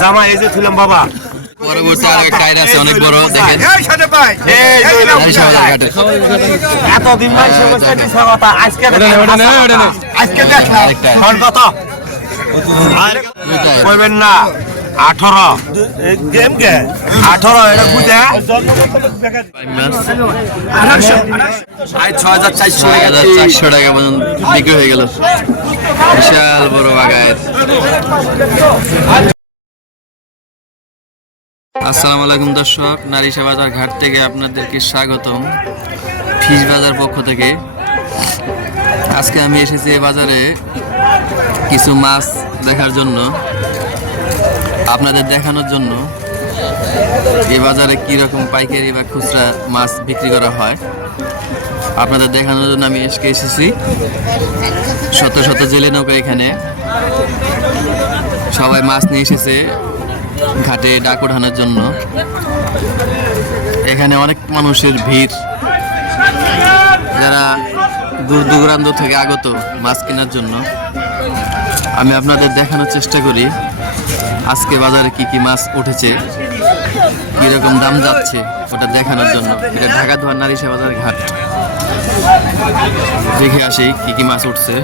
জামা এই যে ছিলাম বাবা পরবর্তী আর একটা টায়ার আছে অনেক বড় দেখেন এতদিন আজকে দেখলাম কত বলবেন না 18 এটা বুঝে 6400 টাকা পর্যন্ত বিক্রি হয়ে গেল বিশাল বড় বাগায়ের। আসসালামু আলাইকুম দর্শক, নারিশা বাজার ঘাট থেকে আপনাদেরকে স্বাগতম। ফিশ বাজার পক্ষ থেকে আজকে আমি এসেছি এই বাজারে কিছু মাছ দেখার জন্য, আপনাদের দেখানোর জন্য এই বাজারে কীরকম পাইকারি বা খুচরা মাছ বিক্রি করা হয় আপনাদের দেখানোর জন্য আমি এসেছি। শত শত জেলে নৌকা এখানে সবাই মাছ নিয়ে এসেছে ঘাটে ডাক ওঠানোর জন্য। এখানে অনেক মানুষের ভিড়, যারা দূর দূরান্ত থেকে আগত মাছ কেনার জন্য। আমি আপনাদের দেখানোর চেষ্টা করি আজকে বাজারে কি কি মাছ উঠেছে, কীরকম দাম যাচ্ছে, ওটা দেখানোর জন্য। এটা ঢাকা ধোয়ার নারিশা বাজার ঘাট, দেখে আসি কি কি মাছ উঠছে,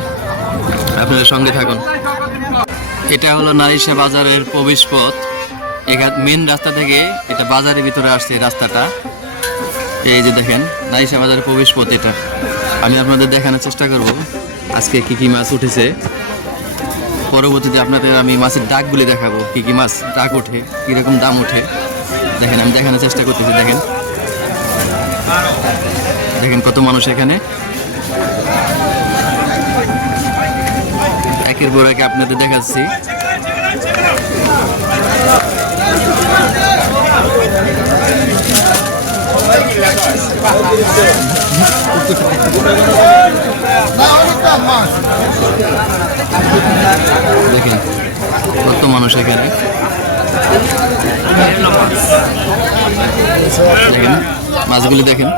আপনাদের সঙ্গে থাকুন। এটা হলো নারিশা বাজারের প্রবেশ পথ। এখানে মেন রাস্তা থেকে এটা বাজারের ভিতরে আসছে রাস্তাটা। এই যে দেখেন নারিশা বাজারের প্রবেশ পথ এটা। আমি আপনাদের দেখানোর চেষ্টা করব আজকে কি কি মাছ উঠেছে। পরবর্তীতে আপনাদের আমি মাছের ডাকগুলি দেখাবো, কি কি মাছ ডাক ওঠে, কীরকম দাম ওঠে। দেখেন আমি দেখানোর চেষ্টা করতেছি। দেখেন দেখেন কত মানুষ এখানে, একের পর একে আপনাদের দেখাচ্ছি। দেখেন কত মানুষ এখানে, দেখেন মাছগুলি দেখেন।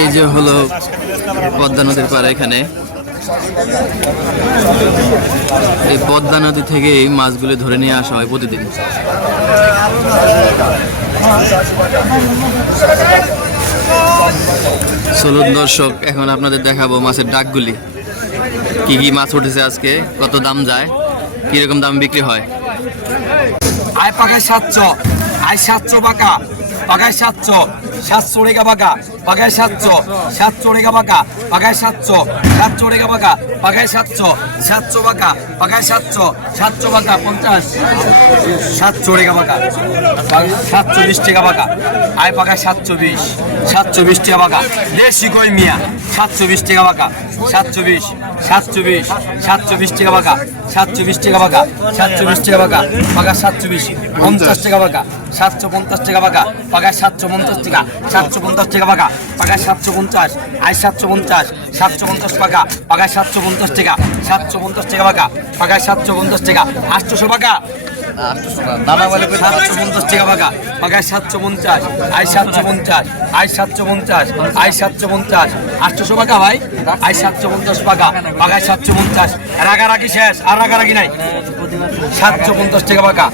এই যে হলো পদ্মা নদীর পাড়ে, এখানে এই পদ্মা নদী থেকে মাছগুলি ধরে নিয়ে আসা হয় প্রতিদিন। চলুন দর্শক, এখন আপনাদের দেখাবো মাছের ডাকগুলি, কি কি মাছ উঠেছে আজকে, কত দাম যায়, কিরকম দাম বিক্রি হয়। আয় পাকায় 700, আয় 700 বাঁকা, পাকায় 700, 700 টাকা বাঁকা, পাকায় 700, 700 টাকা বাঁকা, পাকায় 700, 700 টাকা বাঁকা, পাকায় 700, 700 বাঁকা, পাকায় 700, 700 বাঁকা 50, 700 টাকা বাঁকা, 720 টাকা বাঁকা, আয় পাকায় 720, 720 টাকা বাঁকা, দেশি কই মিয়া 720 টাকা বাঁকা, 720, 720, 720 টাকা বাঁকা, 720 টাকা বাঁকা, 720 টাকা বাঁকা, পাকা 720, 50 টাকা বাঁকা, 750 টাকা বাঁকা, পাকায় 750 টাকা, 750 টাকা বাঁকা, পাকায় 750, আয় 750, 750 পাকা, পাকায় 750 টাকা, 750 টাকা বাঁকা, পাকায় 750 টাকা, 800 বাঁকা, 750 টাকা বাঁকা, পাকায় 750, আয় 750, আয় 750, আয় 750, 800 বাঁকা ভাই, আয় 750 পাকা, পাকায় 750, রাগারাগি শেষ, আর রাগারাগি নাই। 750 টাকা বাঁকা,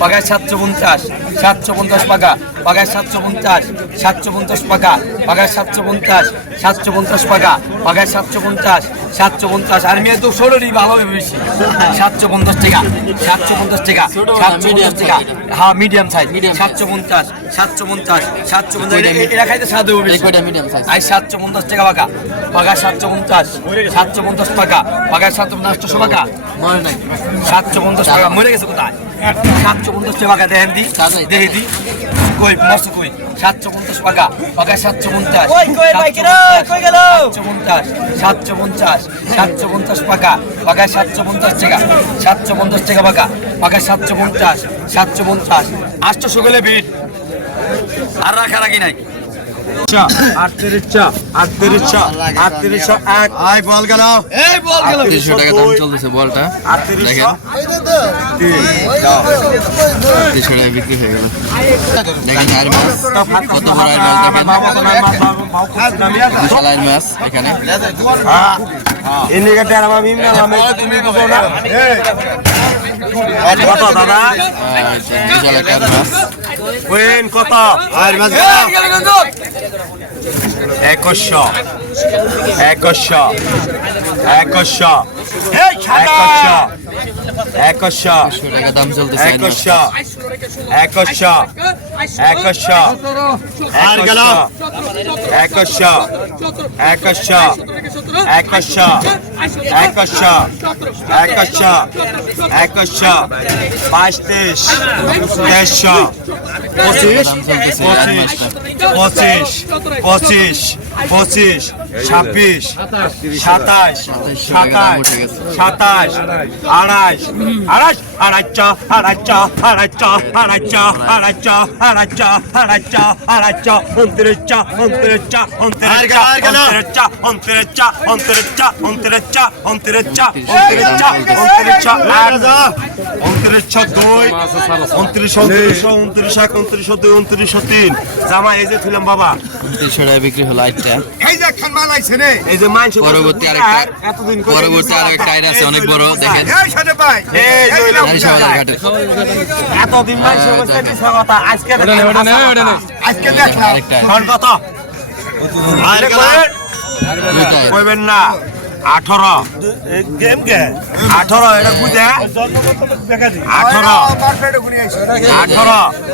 পাকায় 750, 750 পাকা পাকায় 750 750 পাকা পাকায় 750 750 পাকা পাকায় 750 750 আর মেয়ে তো ষোলোরই ভালো বেশি 750 টাকা 750 টাকা 750 টাকা হ্যাঁ মিডিয়াম সাইজ 750 750 750 এরা খাইতে স্বাদ হবে বেশি মিডিয়াম সাইজ আই 750 টাকা পাকা পাকা 750 750 টাকা পাকায় 750 টাকা মনে নাই 750 টাকা মরে গেছে কোথায় 750 টাকা দেখেন দি দেখে দি কই মস্ত কই 750 টাকা পাকায় 750 কই কই বাইকেরা কই গেল 750 750 টাকা পাকায় 750 টাকা 750 টাকা পাকা পাকায় 750 750 800 গেলে বিট আর রাখি নাই 38 এক আই বল গেল এই বল গেল 300 টাকা দাম চলতেছে বলটা 38 দেখেন 300 টাকা বিক্রি হয়ে গেল দেখেন আর মাছ কত বড় আর মাছ দেখেন বিশাল আর মাছ এখানে ইন্ডিকেটর আমার মিম না আমি তুমি বুঝো না কত দাদা বিশাল একটা আর মাছ কোয়েন কত আর মাছ 2100 এই 2100 100 টাকা দাম চলতেছে আর মাছ 2100 আর গেল 2100 25 26 27 28 জামা এই যে ছিলাম বাবা 300 টাকা বিক্রি হলো একটা এই যে মাইন্স পরবর্তী আরেকটা আইর আছে অনেক বড় দেখেন নারিশা বাজার ঘাটে এতদিন মাইন্স কথা আজকে আজকে দেখলাম আরেকটা কোন কত আর দুইটাই কইবেন না 18 18 এটা বুঝে 18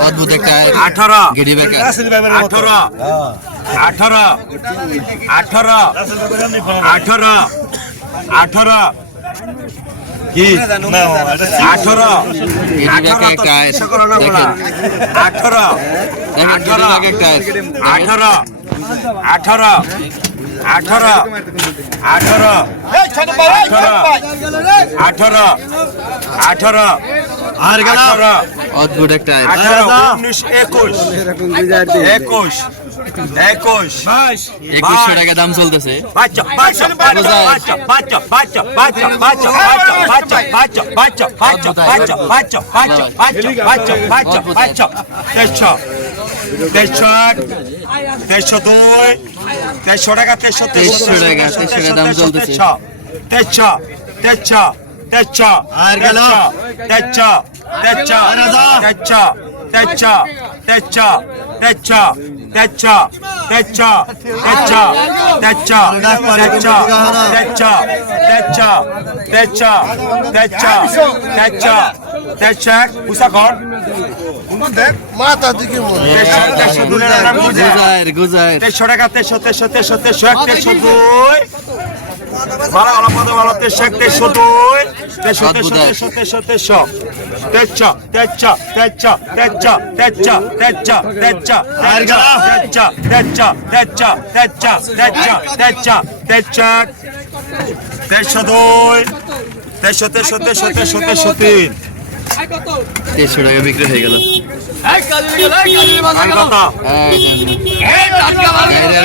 অদ্ভুত একটা 18 গেডি বেকা 18 কি 18 গেডি বেকা একটা আইর দেখেন 18 দেখেন গেডি বেকা একটা আইর 18 আর গেল অদ্ভুত একটা আইর 2100 টাকা দাম চলতেছে তেইশশো টাকা 2300 টাকা দাম চলতেছে আর গেল মাথা দিকে গুজার 300 টাকা 300 ভালো ভালো ভালো 300 টাকা বিক্রি হয়ে গেল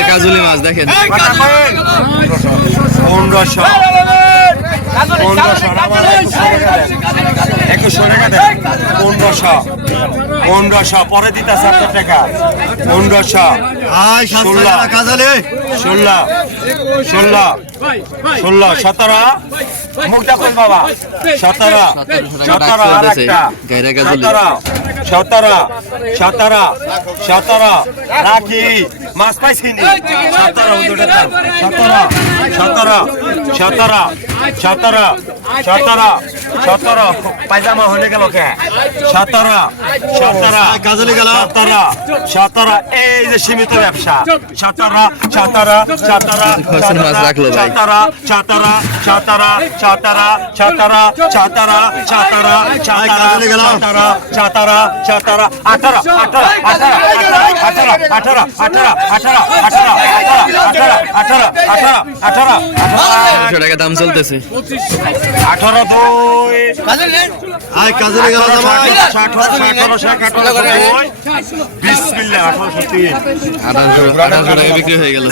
কাজুলি মাছ দেখেন 1500 পরে দিতে 7 টাকা 1500 16 মুখটা কোন বাবা 17 গায়রা কাজুলি 17 17 17 17 রাখি মাছ পাইছি নি 17 হুজুরের দাম 17 17 17 17 17 17 পায়জামা হলে গেল কে 17 17 কাজলে গেল 17 17 এই যে সীমিত ব্যবসা 17 17 17 খরচের মাছ রাখলো ভাই। 17 17 17 17 17 17 17 17 17 18 একশো টাকা দাম চলতেছে। 18 দুই আয় কাজে গেল জামাই 18 বিসমিল্লাহ 1803 1800 টাকা বিক্রি হয়ে গেল।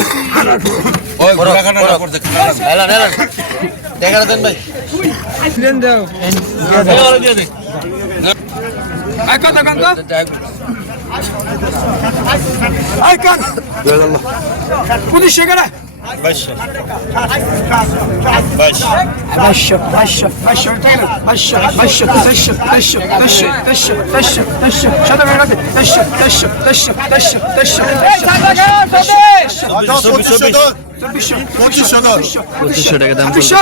পঁচিশশো টাকা দাম চলতেছে।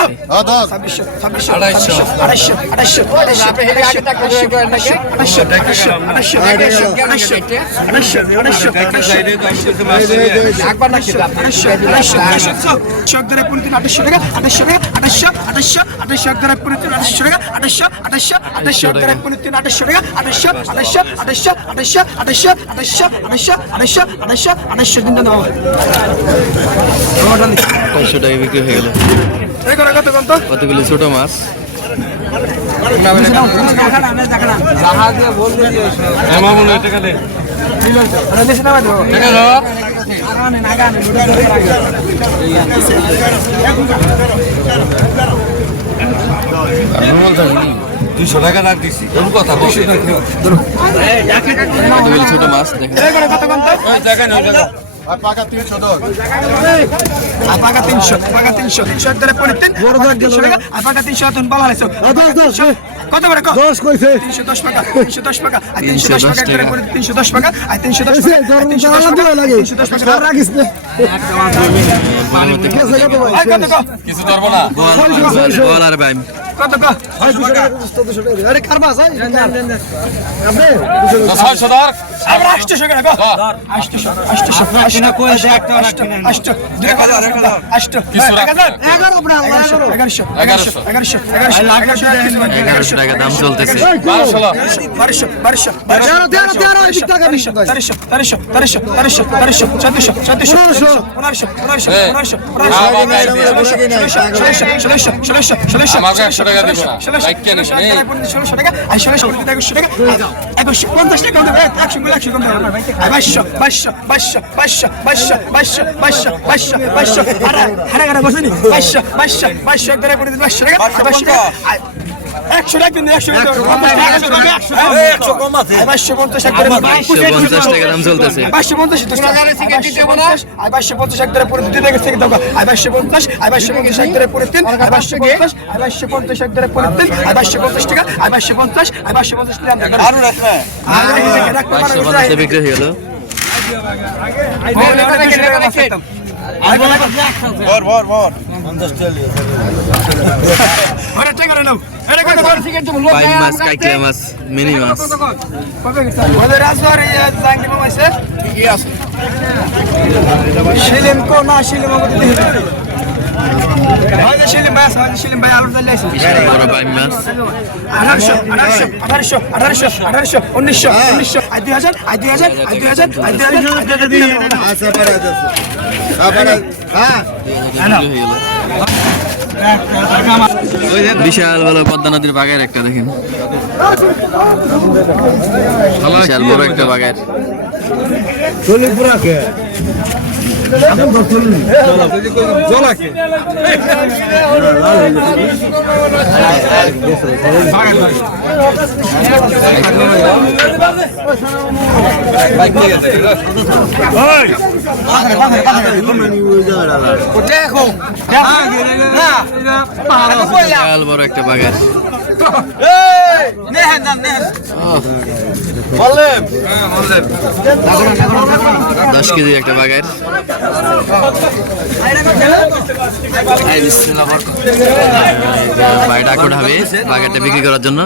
পাঁচশো টাকা বিক্রি হয়ে গেল। কতগুলি ছোট মাছ কতগুলি ছোট মাছ দেখেন। পাকা 300 দর পাকা 300 ধরে পড়ে 300 টাকা পাকা 300 তুমি বলা হইছো কত বড় কত 10 কইছে 310 টাকা 310 টাকা 310 টাকা ধরে পড়ে 310 টাকা 310 টাকা লাগে 310 টাকা রাখিস না কিছু ধরবো না বল আর ভাই কত কত আরে কারবা যাই আপনি 600 ধর আমরা 800 টাকা কো 800 না কই একটা রাখি না 800 টাকা দাম চলতেছে। 100 টাকা দিন 100 টাকা 550 টাকা 550 টাকা দাম চলতেছে। 550 টাকা সিগারেট দিতে হবে না 550 টাকা ধরে পুরো দিতে গেছে কি দাও 550 টাকা ধরে পুরো 3 550 টাকা ধরে পুরো 3 550 টাকা 550 টাকা আরো রাখবে আর 550 বিক্রি হয়ে গেল। বাইম মাছ, কাইকলা মাছ, মিনি মাছ। বড় বাইম মাছ। 1900 বিশাল বড় পদ্মা নদীর বাগার একটা দেখেন, বিশাল বড় একটা বাগার। বিশাল বড় একটা বাগার। নেহেন না নেহেন বললেন 10 কেজি একটা বাঘের। এই বিসমিল্লাহ বরকত ভাই ডাকট হবে বাঘেরটা বিক্রি করার জন্য।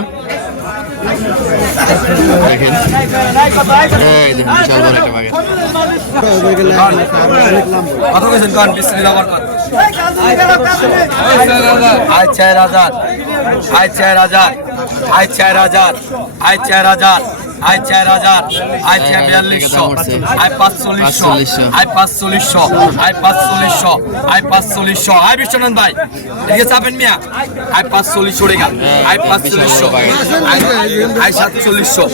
দেখেন এই দেখেন বিশাল বড় একটা বাঘের। কত কইছেন কোন বিসমিল্লাহ বরকত আয় 4000 আয় 4000 আয় 4000 আয় 4000 আয় 4000 আয় 4200 আয় 4500 আয় 4500 আয় 4500 আয় 4500 আয় বিশ্বনাথ ভাই এদিকে চাপেন মিয়া আয় 4500 টাকা আয় 4500 আয় 4700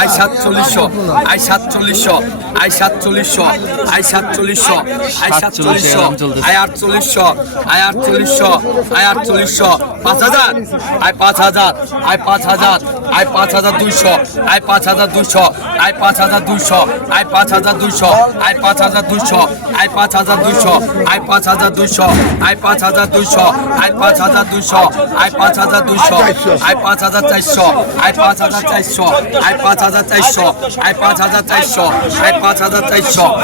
আয় 4700 আয় 4700 আয় 4700 আয় 4700 আয় 4700 আয় 4800 আয় 4800 আয় 4800 5000 আয় 5000 আয় 5000 আয় 5200 আয় 5200 আয় 5200 আয় 5200 আয় 5200 আয় 5200 আয় 5200 আয় 5200 আয় 5200 আয় 5200 আয় 5400 আয় 5400 আয় 5400 আয় 5400 আয় 5400 আয় 5400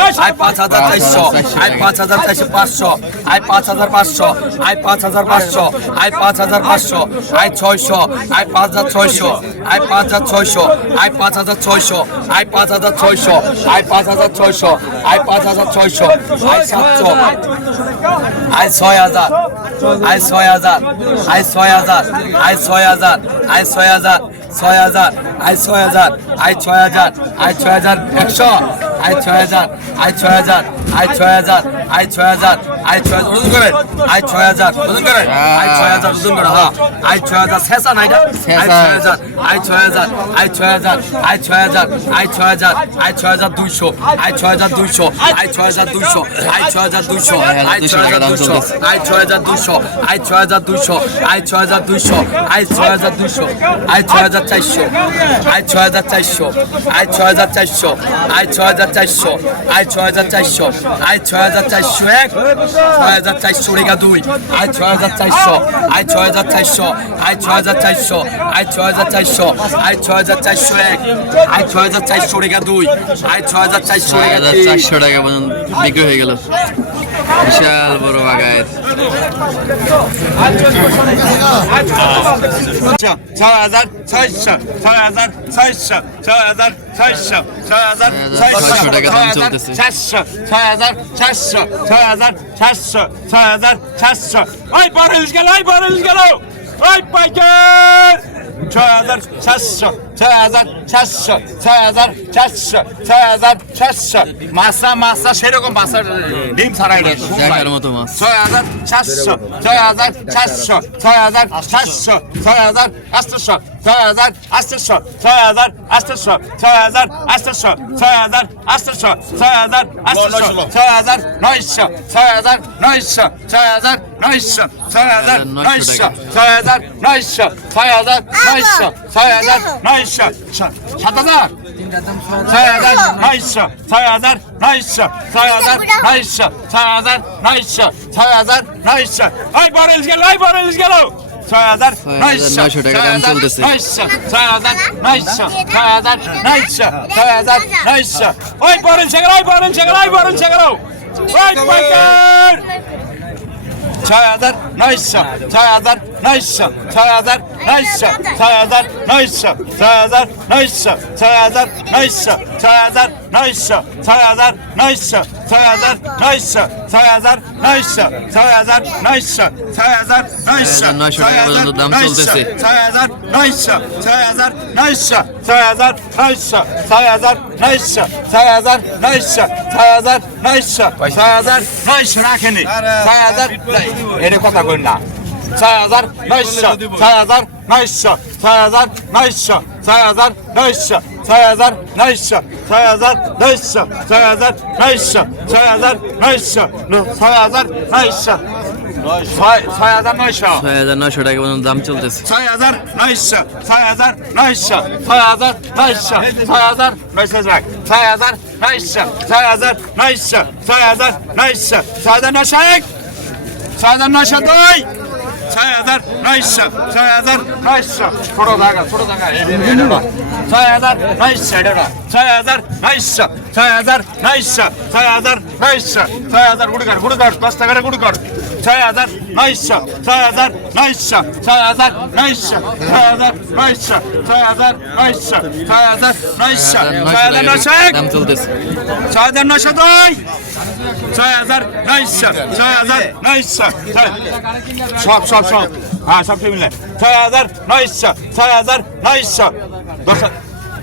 আয় 5400 আয় 5500 আয় 5500 আয় 5500 আয় 600 আয় 5600 আয় 5600 আয় 5600 আয় 5600 আয় 5600 আয় 5600 আয় 700 আয় 6000 আয় 6000 আয় 6000 আয় 6000 আয় 6000 6000 আয় 6000 আয় 6000 আয় 6100 আয় 6000 আয় 6000 আয় 6000 আয় 6000 আয় 6000 ওজন করেন আয় 6000 ওজন করেন আয় 6000 ওজন করেন হ্যাঁ আয় 6000 শেষা না এটা আয় 6000 আয় 6000 আয় 6000 আয় 6000 আয় 6000 আয় 6200 আয় 6200 আয় 6200 আয় 6200 আয় 6200 আয় 6200 আয় 6200 আয় 6200 আয় 6200 আয় 6400 আয় 6400 আয় 6400 আয় 6400 আয় 6400 আয় 6401 6400 টাকা 2 আয় 6400 আয় 6400 আয় 6400 আয় 6400 আয় 6401 আয় 6400 টাকা 2 আয় 6400 টাকা 3 400 টাকা পর্যন্ত বিক্রি হয়ে গেল বিশাল বড় বাঘের। 600 টাকা দাম চলতেছে। 6,400 ওই বারেল গেল ওই বারেল গেল ওই পাইকার 6,400 6,400 6,400 মাছা সেরকম মাছা ডিম ছাড়াই না দেখার মতো মাছ। 6,400 6,400 6,400 6,800 6,800 6,800 6,800 6,800 6,800 6,900 6,900 6,900 6,900 6,900 6,900 6,900 7,000 6,900 6,900 6,900 6,900 6,900 ওই বারেল গেল ওই বারেল গেল 6,900 টাকা দাম চলতেছে। 6,900 ওই বারেল গেল ওই বারেল গেল ওই বারেল গেল ওই পাইকার 6,900 6,900 6,900 6,900 6,900 6,900 6,900 6,900 6,900 6,900 6,900 6,900 টাকা পর্যন্ত দাম চলতেছে। 6,900 6,900 6,900 6,900 6,900 6,900 6,900 রাখেনি 6,000 এটা কথা কই না 6,900 6,900 6,900 6,900 6,900 6,900 6,900 6,900 6,900 6,900 6,900 টাকা পর্যন্ত দাম চলতেছে। 6,900 6,900 6,900 6,900 রাখ 6,900 6,900 6,900 6,900 এক 6,900 দুই 6,900 6,900 ছোট জায়গা 6,900 এটা 6,900 6,900 6,900 6,000 গুড়ি কর 10 টাকা গুড়ি কর 6,900 6,900 6,900 6,900 6,900 6,900 দাম চলতেছে 6,900 6,900 6,900 সব হ্যাঁ সব মিলে 6,900 6,900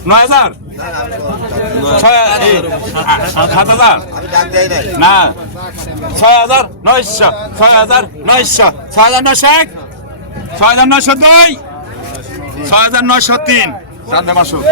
9,000 7,000 না 6,900 6,900 6,900 6,902 6,903 চাঁদে মাসুক